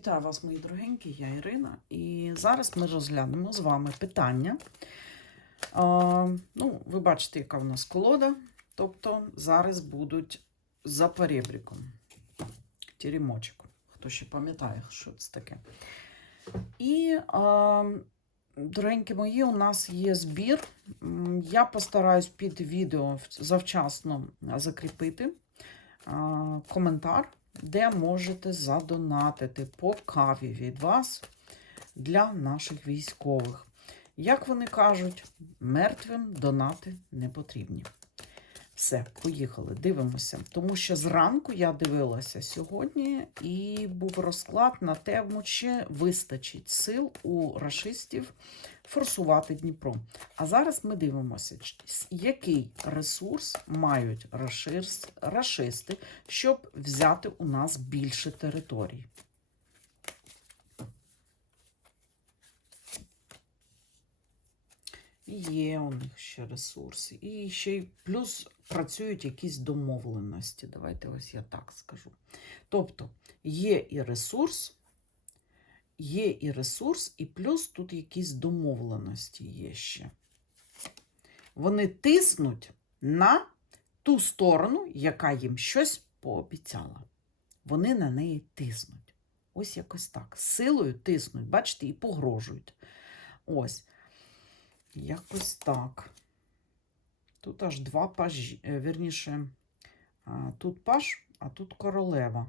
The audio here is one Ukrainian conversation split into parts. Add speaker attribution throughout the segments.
Speaker 1: Вітаю вас, мої дорогенькі, я Ірина. І зараз ми розглянемо з вами питання. А, ну, ви бачите, яка в нас колода. Тобто зараз будуть за перебріком. Тірімочок. Хто ще пам'ятає, що це таке. І, а, дорогенькі мої, у нас є збір. Я постараюсь під відео завчасно закріпити а, коментар де можете задонатити по каві від вас для наших військових. Як вони кажуть, мертвим донати не потрібні. Все, поїхали, дивимося. Тому що зранку я дивилася сьогодні, і був розклад на тему, чи вистачить сил у рашистів форсувати Дніпро. А зараз ми дивимося, який ресурс мають рашисти, щоб взяти у нас більше територій. Є у них ще ресурси. І ще й плюс працюють якісь домовленості. Давайте ось я так скажу. Тобто є і ресурс, є і ресурс, і плюс тут якісь домовленості є ще. Вони тиснуть на ту сторону, яка їм щось пообіцяла. Вони на неї тиснуть. Ось якось так. Силою тиснуть, бачите, і погрожують. Ось. Якось так. Тут аж два пажі, е, вірніше, тут паж, а тут королева.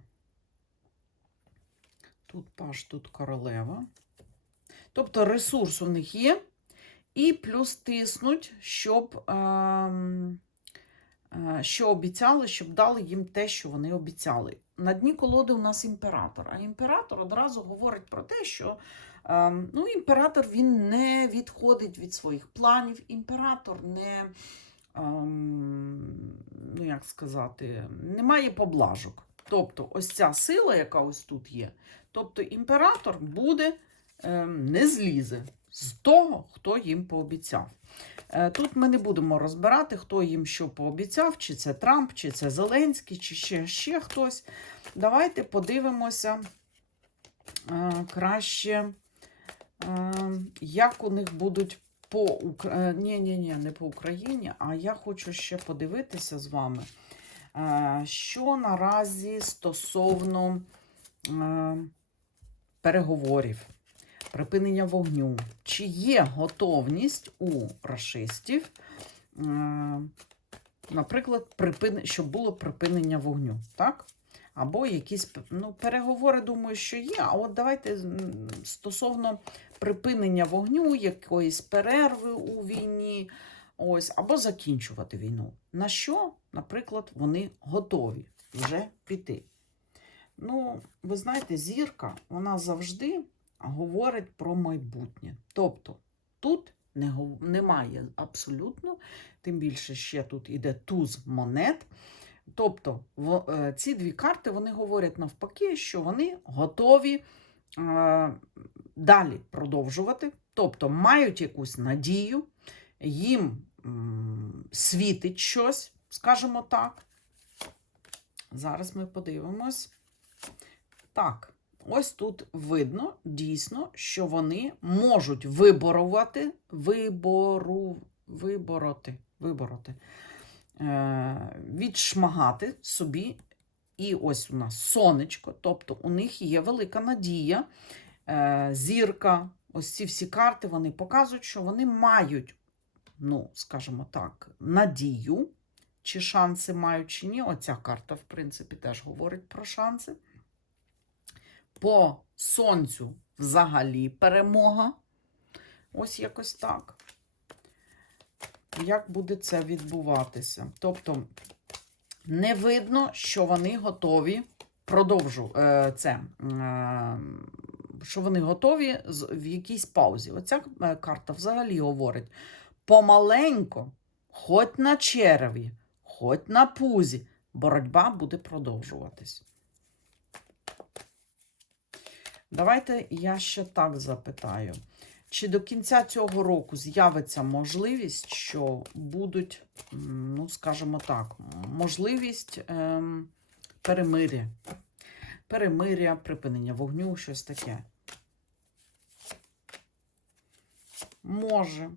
Speaker 1: Тут паж, тут королева. Тобто ресурс у них є, і плюс тиснуть, щоб ем, е, що обіцяли, щоб дали їм те, що вони обіцяли. На дні колоди у нас імператор. А імператор одразу говорить про те, що ем, ну, імператор він не відходить від своїх планів. Імператор не, ну як сказати, не має поблажок. Тобто, ось ця сила, яка ось тут є, тобто імператор буде ем, не злізе з того, хто їм пообіцяв. Е, Тут ми не будемо розбирати, хто їм що пообіцяв, чи це Трамп, чи це Зеленський, чи ще, ще хтось. Давайте подивимося е, краще, е, як у них будуть по Україні. Ні, ні, ні, не по Україні, а я хочу ще подивитися з вами, е, що наразі стосовно е, переговорів припинення вогню. Чи є готовність у рашистів, е, наприклад, припин... щоб було припинення вогню, так? Або якісь ну, переговори, думаю, що є. А от давайте стосовно припинення вогню, якоїсь перерви у війні, ось, або закінчувати війну. На що, наприклад, вони готові вже піти? Ну, ви знаєте, зірка, вона завжди говорить про майбутнє. Тобто тут не, немає абсолютно, тим більше ще тут іде туз монет. Тобто е, ці дві карти вони говорять навпаки, що вони готові е, далі продовжувати, тобто мають якусь надію, їм світить щось, скажімо так. Зараз ми подивимось. Так, ось тут видно дійсно, що вони можуть виборувати, вибору, вибороти, вибороти, відшмагати собі. І ось у нас сонечко, тобто у них є велика надія, е, зірка. Ось ці всі карти вони показують, що вони мають, ну, скажімо так, надію, чи шанси мають, чи ні. Оця карта, в принципі, теж говорить про шанси. По сонцю взагалі перемога. Ось якось так. Як буде це відбуватися? Тобто, не видно, що вони готові продовжу е, це, е, що вони готові в якійсь паузі. Оця е, карта взагалі говорить помаленько, хоч на череві, хоч на пузі, боротьба буде продовжуватись. Давайте я ще так запитаю. Чи до кінця цього року з'явиться можливість, що будуть, ну, скажімо так, можливість ем, перемир'я? перемиря, припинення вогню, щось таке. Може.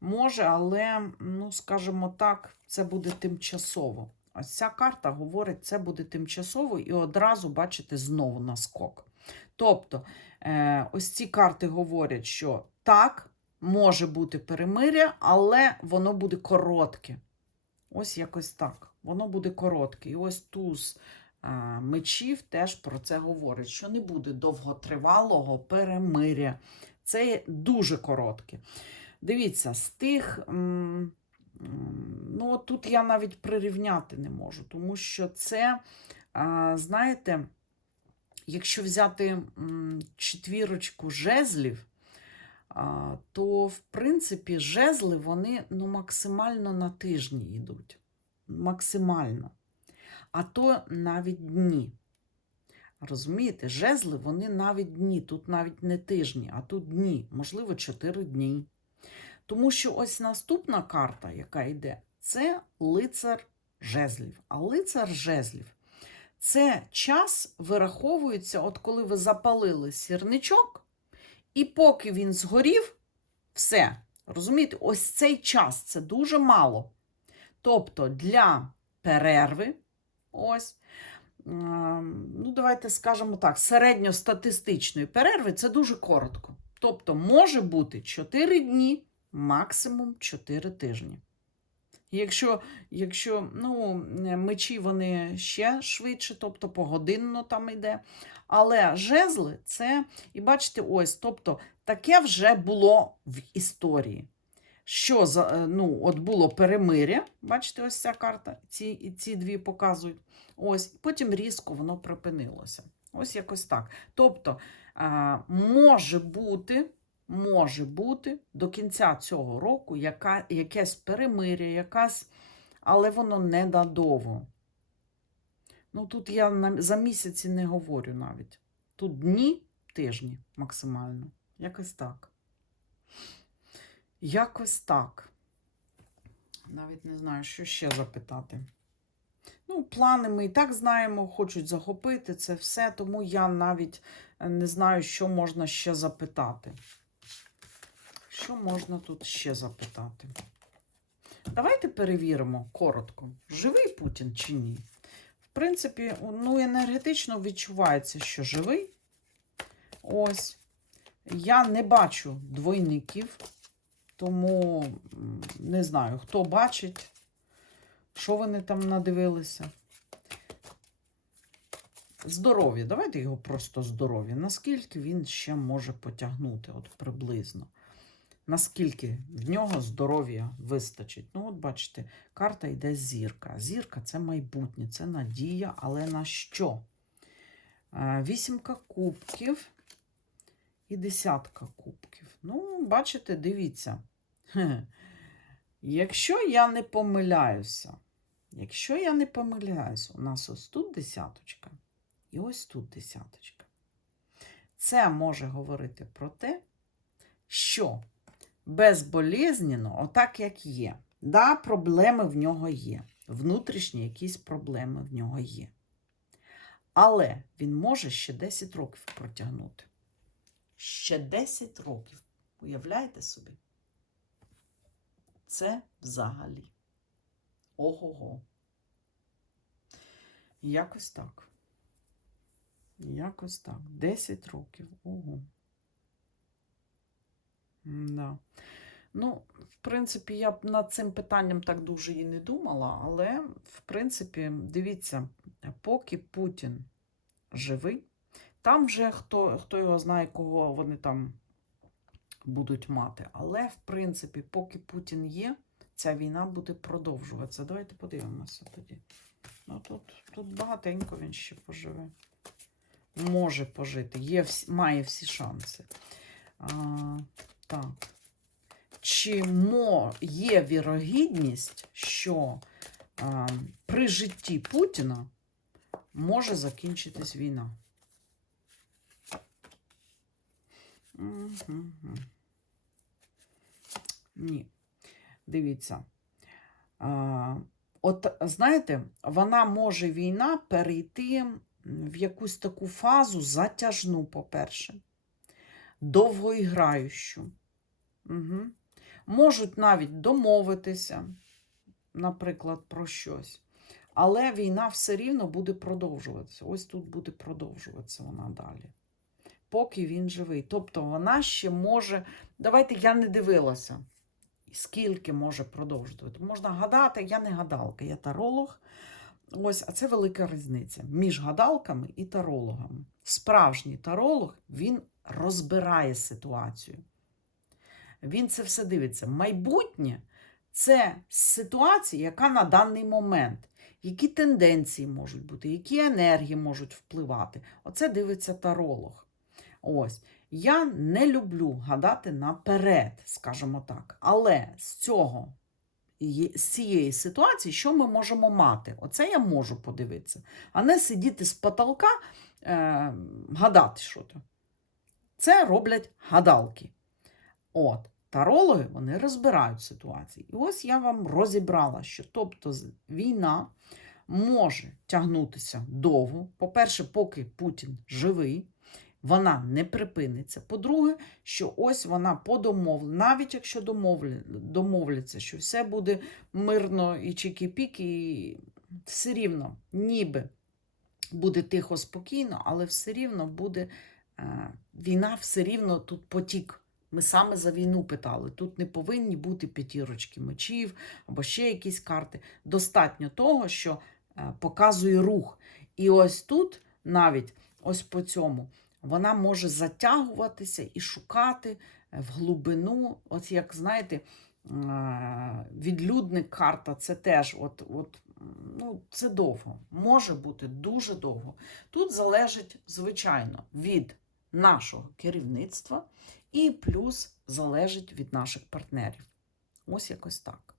Speaker 1: Може, але, ну, скажімо так, це буде тимчасово. Ось ця карта говорить, це буде тимчасово, і одразу бачите знову наскок. Тобто, е, ось ці карти говорять, що так, може бути перемиря, але воно буде коротке. Ось якось так. Воно буде коротке. І ось туз е, мечів теж про це говорить, що не буде довготривалого перемиря. Це дуже коротке. Дивіться, з тих. Ну, тут я навіть прирівняти не можу, тому що це, знаєте, якщо взяти четвірочку жезлів, то, в принципі, жезли вони ну, максимально на тижні йдуть. Максимально. А то навіть дні. Розумієте, жезли вони навіть дні, тут навіть не тижні, а тут дні, можливо, 4 дні. Тому що ось наступна карта, яка йде, це лицар жезлів. А лицар жезлів це час вираховується, от коли ви запалили сірничок, і поки він згорів, все. Розумієте, ось цей час це дуже мало. Тобто для перерви, ось, ем, ну, давайте скажемо так, середньостатистичної перерви це дуже коротко. Тобто може бути 4 дні, максимум 4 тижні. Якщо, якщо ну, мечі вони ще швидше, тобто погодинно там йде. Але жезли це, і бачите, ось, тобто таке вже було в історії. Що е, ну, от було перемиря, бачите, ось ця карта, ці, ці дві показують. Ось, потім різко воно припинилося. Ось якось так. Тобто, може бути, може бути до кінця цього року яка, якесь перемиря, якась, але воно не надовго. Ну, тут я за місяці не говорю навіть. Тут дні, тижні максимально. Якось так. Якось так. Навіть не знаю, що ще запитати. Ну, плани ми і так знаємо, хочуть захопити це все, тому я навіть е, не знаю, що можна ще запитати. Що можна тут ще запитати? Давайте перевіримо коротко, живий Путін чи ні. В принципі, ну, енергетично відчувається, що живий. Ось. Я не бачу двойників, тому не знаю, хто бачить, що вони там надивилися. Здоров'я. Давайте його просто здоров'я. Наскільки він ще може потягнути, от приблизно. Наскільки в нього здоров'я вистачить. Ну, от бачите, карта йде зірка. Зірка це майбутнє, це надія, але на що? Е, Вісімка кубків і десятка кубків. Ну, бачите, дивіться. Якщо я не помиляюся, якщо я не помиляюся, у нас ось тут десяточка і ось тут десяточка. Це може говорити про те, що безболезненно, отак як є. Да, проблеми в нього є. Внутрішні якісь проблеми в нього є. Але він може ще 10 років протягнути. Ще 10 років. Уявляєте собі? Це взагалі. Ого-го. Якось так. Якось так. 10 років. Ого. Да. Ну, в принципі, я б над цим питанням так дуже і не думала, але, в принципі, дивіться, поки Путін живий, там вже хто, хто його знає, кого вони там будуть мати. Але, в принципі, поки Путін є, ця війна буде продовжуватися. Давайте подивимося тоді. Ну, тут, тут багатенько він ще поживе. Може пожити, є, має всі шанси. А, так. Чи є вірогідність, що а, при житті Путіна може закінчитись війна? Мгм. Ні. Дивіться. А, от знаєте, вона може війна перейти в якусь таку фазу затяжну, по-перше, довгоіграючу. Угу. Можуть навіть домовитися, наприклад, про щось. Але війна все рівно буде продовжуватися. Ось тут буде продовжуватися вона далі. Поки він живий. Тобто вона ще може. Давайте я не дивилася, скільки може продовжувати. Можна гадати, я не гадалка, я таролог. Ось, а це велика різниця між гадалками і тарологами. Справжній таролог він розбирає ситуацію. Він це все дивиться. Майбутнє це ситуація, яка на даний момент, які тенденції можуть бути, які енергії можуть впливати. Оце дивиться таролог. Ось. Я не люблю гадати наперед, скажімо так. Але з цього, з цієї ситуації, що ми можемо мати? Оце я можу подивитися. А не сидіти з потолка, е, гадати що то. Це роблять гадалки. От, тарологи вони розбирають ситуації. І ось я вам розібрала, що тобто війна може тягнутися довго. По-перше, поки Путін живий, вона не припиниться. По-друге, що ось вона подомовлена, навіть якщо домовля- домовляться, що все буде мирно і чікі-піки, і все рівно, ніби буде тихо, спокійно, але все рівно буде е, війна, все рівно тут потік. Ми саме за війну питали. Тут не повинні бути п'ятірочки мечів або ще якісь карти. Достатньо того, що е, показує рух. І ось тут, навіть ось по цьому, вона може затягуватися і шукати е, в глибину. От як знаєте, е, відлюдник карта це теж от, от, ну, це довго. Може бути дуже довго. Тут залежить, звичайно, від нашого керівництва і плюс залежить від наших партнерів. Ось якось так.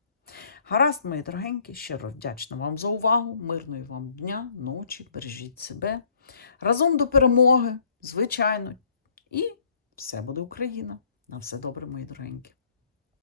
Speaker 1: Гаразд, мої дорогенькі, щиро вдячна вам за увагу. Мирної вам дня, ночі, бережіть себе. Разом до перемоги, звичайно. І все буде Україна. На все добре, мої дорогенькі.